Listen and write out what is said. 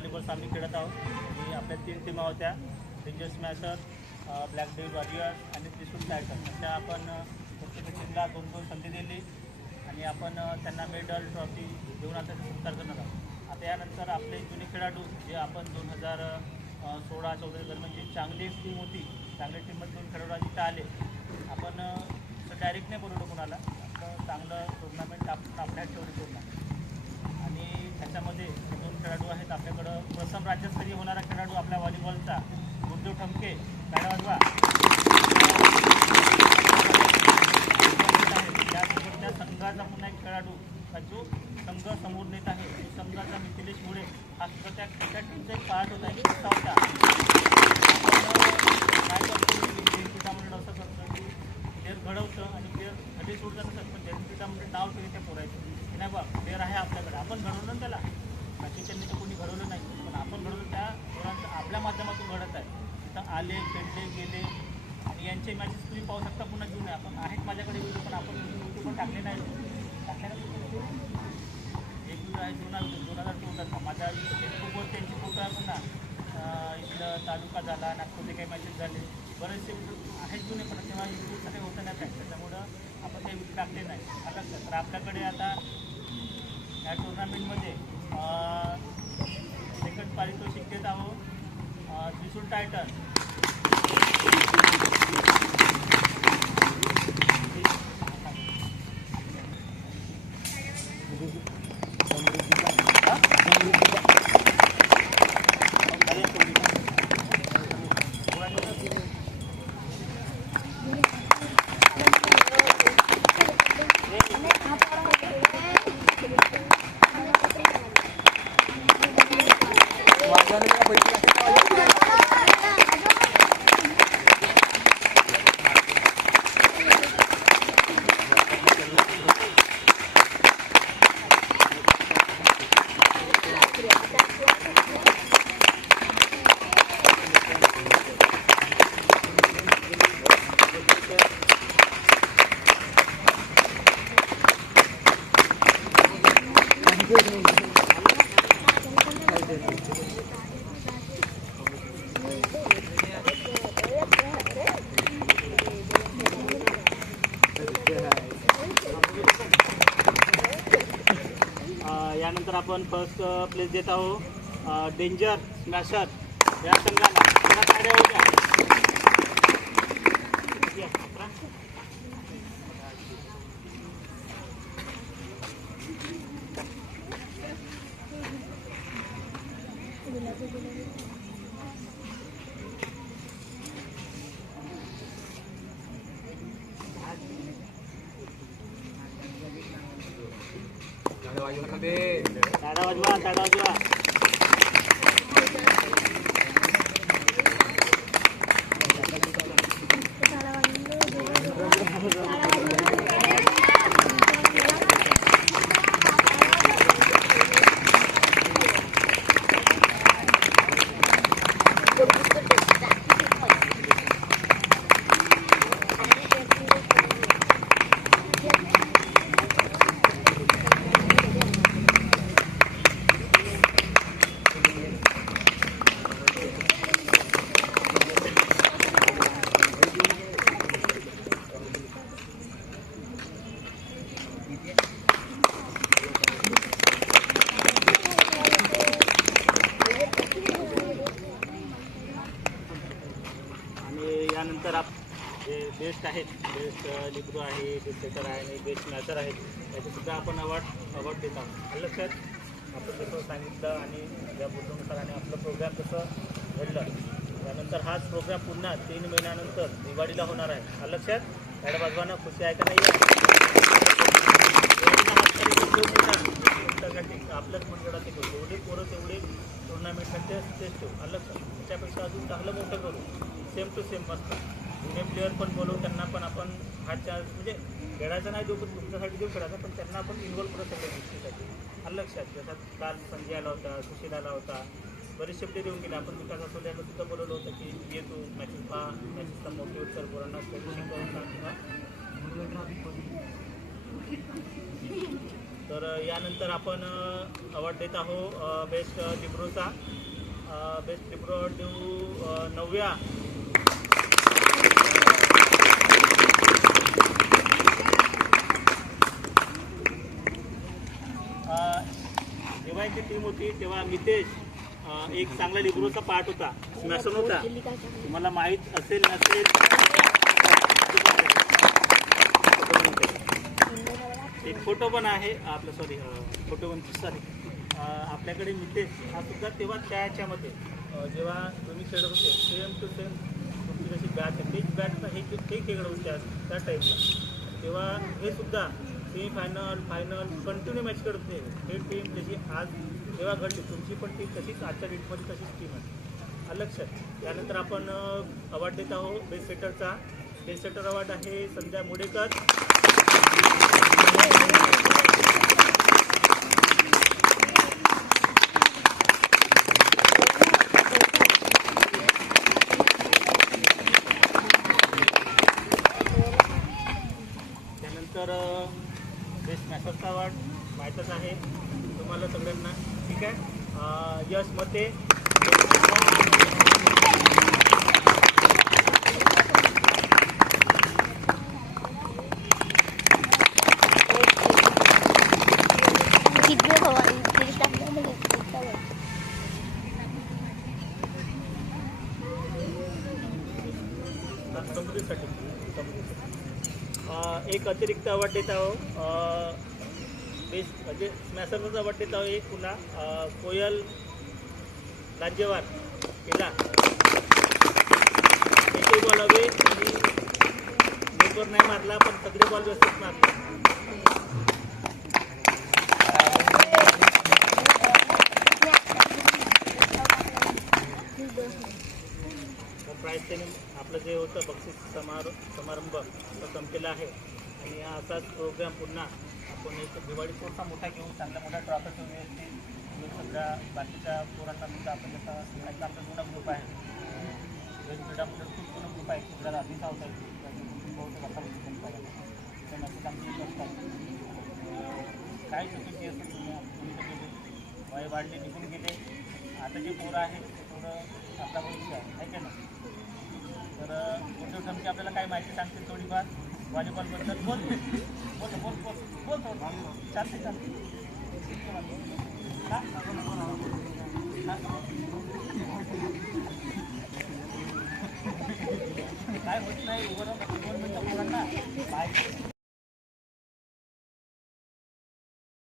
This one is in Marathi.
व्हॉलीबॉल सामने खेळत आहोत आणि आपल्या 3 टीमा होत्या, danger smasher, black devil warriors आणि त्रिशूल टायटन. त्या आपण प्रत्येक टीमला 2-2 संधी दिली आणि आपण त्यांना मेडल ट्रॉफी देऊन आता सत्कार करणार आहोत. आता यानंतर आपले जुने खेळाडू जे आपण 2016-14 दरम्यान जी चांगली टीम होती, चांगल्या टीममध्ये 2 खेळाडू तिथं आले. आपण डायरेक्ट नाही बोलवलं कोणाला, चांगलं टुर्नामेंट आपण आपल्या ठेवली टुर्नामेंट आणि त्याच्यामध्ये 2 खेळाडू आहेत आपल्याकडं. प्रथम राज्यस्तरीय होणारा खेळाडू आपल्या व्हॉलीबॉलचा गुरुदेव ठमके, गाड्या वाजवा. त्यासोबत त्या संघाचा पुन्हा एक खेळाडू जो संघ समोर नेत आहे, तो संघाचा मिथिलेश मुळे हा सुद्धा त्या टीमचा एक पार्ट होता, एक हिस्सा होता. काय करतो मंडळ असं करतं की प्लेअर घडवतं आणि प्लेअर हल्ली सोडतं नसतं, पण जनपिता मंडळ नाव ठेवी त्या पोरायचं की नाही बा प्लेअर आहे आपल्याकडे, आपण घडवलं त्याला. बाकीच्यांनी तर कोणी घडवलं नाही, पण आपण घडवलं त्या पोरांचं आपल्या माध्यमातून घडत आहे. तिथं आले, खेळले, गेले आणि यांचे मॅचेस तुम्ही पाहू शकता. पुन्हा घेऊन आहे आपण आहेत माझ्याकडे व्हिडिओ, पण आपण यूट्यूब पण टाकले नाही. टाकल्यानंतर एक व्हिडिओ आहे 2014 माझ्या फेसबुकवर त्यांची फोटो आहे. पुन्हा इथलं तालुका झाला, नागपूरचे काही मॅचेस झाले, बरेचसे आहेत जुने, पण तेव्हा यूट्यूबचं काही होतं नाही काय, त्याच्यामुळं आपण ते व्हिडिओ टाकले नाही. अलग तर आपल्याकडे आता या टुर्नामेंटमध्ये सेकंड पारितोषिक देत आहोत त्रिशूल टायटन. यानंतर आपण फर्स्ट प्लेस देत आहोत डेंजर स्मॅशर या संघाला. कार्य होत्या टाळा वाजवा, टाळा वाजवा. यानंतर जे बेस्ट आहेत, बेस्ट लिब्रो आहे, बेस्ट सेटर आहे आणि बेस्ट मॅचर आहेत, याचेसुद्धा आपण अवॉर्ड देत आहोत. लक्षात आपण जसं सांगितलं आणि या बुद्रुकसरांनी आपलं प्रोग्राम कसं घडलं. त्यानंतर हाच प्रोग्राम पुन्हा 3 महिन्यानंतर दिवाळीला होणार आहे. लक्षात गाड्या वाजवाना खुशी आहे का नाही? आपल्याच मंडळात जेवढे पोरं तेवढे टुर्नामेंटमध्ये तेच ठेवू. लक्षात त्याच्यापेक्षा अजून चांगलं मोठं करू. सेम टू सेम मस्त जुने प्लेअर पण बोलवू, त्यांना पण आपण हा चान्स म्हणजे खेळायचा नाही देऊ, पण तुमच्यासाठी देऊ खेळायचा, पण त्यांना आपण इन्व्हॉल्व करत सगळ्या गोष्टीसाठी. लक्षात जसं काल संजय आला होता, सुशील आला होता, बरेचसे प्लेअर येऊन गेले. आपण विकास असो यांना सुद्धा बोलवलं होतं की ये तू मॅचेस पहा, मॅचेसचा मोटिवेट कर, पोरांना शिकवून सांग. तर यानंतर आपण अवॉर्ड देत आहोत बेस्ट लिब्रोचा. बेस्ट लिब्रो देऊ 9व्या जेव्हा ती टीम होती तेव्हा मितेश एक चांगला लिब्रोचा पार्ट होता, स्मॅशन होता. तुम्हाला माहीत असेल नसेल एक फोटो पण आहे आपलं, फोटो पण आपल्याकडे मितेश हा सुद्धा तेव्हा त्या ह्याच्यामध्ये जेव्हा तुम्ही खेळत होते सेम टू सेम तुमची जशी बॅच आहे तेच बॅच हे खेळत होते त्या टाईमला. तेव्हा हे सुद्धा फायनल कंटिन्यू मॅच करत होते. हे टीम जशी आज तेव्हा घडली तुमची पण टीम तशीच आजच्या डेटमध्ये तशीच टीम आहे, लक्षात. त्यानंतर आपण अवॉर्ड देत आहोत बेस्ट सेटरचा. बेस्ट सेटर अवॉर्ड आहे संध्या मुडेकर. त्यानंतर बेस्ट मॅचरचा अवॉर्ड माहीतच आहे तुम्हाला सगळ्यांना, ठीक आहे. यश मते. एक अतिरिक्त अवॉर्ड देत आहोत बेस्ट म्हणजे स्मॅशरचा अवॉर्ड देत आहोत एक पुन्हा कोयल राज्यवार केला. एकही बॉल हवे आणि नेटवर नाही मारला पण सगळे बॉल व्यवस्थित मारले. प्राईज त्यांनी आपलं जे होतं बक्षीस समारंभ तो संपलेला आहे. आणि हा असाच प्रोग्राम पुन्हा आपण एक दिवाळी थोडासा मोठा घेऊन चांगला मोठा ट्रॉफी ठेवून येते. सगळ्या बाकीच्या पोरांना सुद्धा आपण जसा खेळायचा आपला जुना ग्रुप आहे, वेज क्रीडामध्ये खूप जुना ग्रुप आहे. क्रीडा आधीच होता नक्कीच आमची असतात काय चुकीची असेल तुम्ही तर गेले वय वाढले निघून गेले. आता जे पोरं आहे ते थोडं आपला भविष्य आहे का ना. तर उद्धव ठमके आपल्याला काय माहिती सांगतील थोडीफार व्हॉलीबॉलबद्दल. बोल बोल बोल बोल बोल थोडं चालते.